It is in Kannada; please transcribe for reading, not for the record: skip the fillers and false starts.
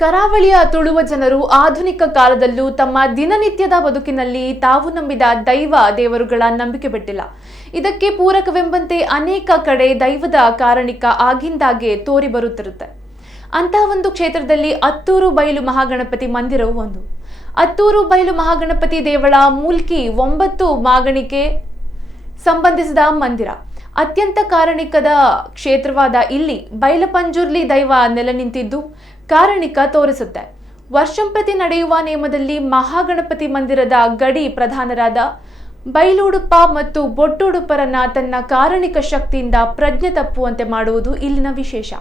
ಕರಾವಳಿಯ ತುಳುವ ಜನರು ಆಧುನಿಕ ಕಾಲದಲ್ಲೂ ತಮ್ಮ ದಿನನಿತ್ಯದ ಬದುಕಿನಲ್ಲಿ ತಾವು ನಂಬಿದ ದೈವ ದೇವರುಗಳ ನಂಬಿಕೆ ಬಿಟ್ಟಿಲ್ಲ. ಇದಕ್ಕೆ ಪೂರಕವೆಂಬಂತೆ ಅನೇಕ ಕಡೆ ದೈವದ ಕಾರಣಿಕ ಆಗಿಂದಾಗೆ ತೋರಿ ಬರುತ್ತಿರುತ್ತೆ. ಅಂತಹ ಒಂದು ಕ್ಷೇತ್ರದಲ್ಲಿ ಅತ್ತೂರು ಬಯಲು ಮಹಾಗಣಪತಿ ಮಂದಿರವು ಒಂದು. ಅತ್ತೂರು ಬಯಲು ಮಹಾಗಣಪತಿ ದೇವಳ ಮೂಲ್ಕಿ 9 ಮಾಗಣಿಕೆ ಸಂಬಂಧಿಸಿದ ಮಂದಿರ. ಅತ್ಯಂತ ಕಾರಣಿಕದ ಕ್ಷೇತ್ರವಾದ ಇಲ್ಲಿ ಬೈಲಪಂಜುರ್ಲಿ ದೈವ ನೆಲೆ ನಿಂತಿದ್ದು ಕಾರಣಿಕ ತೋರಿಸುತ್ತೆ. ವರ್ಷಂಪ್ರತಿ ನಡೆಯುವ ನೇಮದಲ್ಲಿ ಮಹಾಗಣಪತಿ ಮಂದಿರದ ಗಡಿ ಪ್ರಧಾನರಾದ ಬೈಲುಡುಪ ಮತ್ತು ಬೊಟ್ಟುಡುಪರನ್ನ ತನ್ನ ಕಾರಣಿಕ ಶಕ್ತಿಯಿಂದ ಪ್ರಜ್ಞೆ ತಪ್ಪುವಂತೆ ಮಾಡುವುದು ಇಲ್ಲಿನ ವಿಶೇಷ.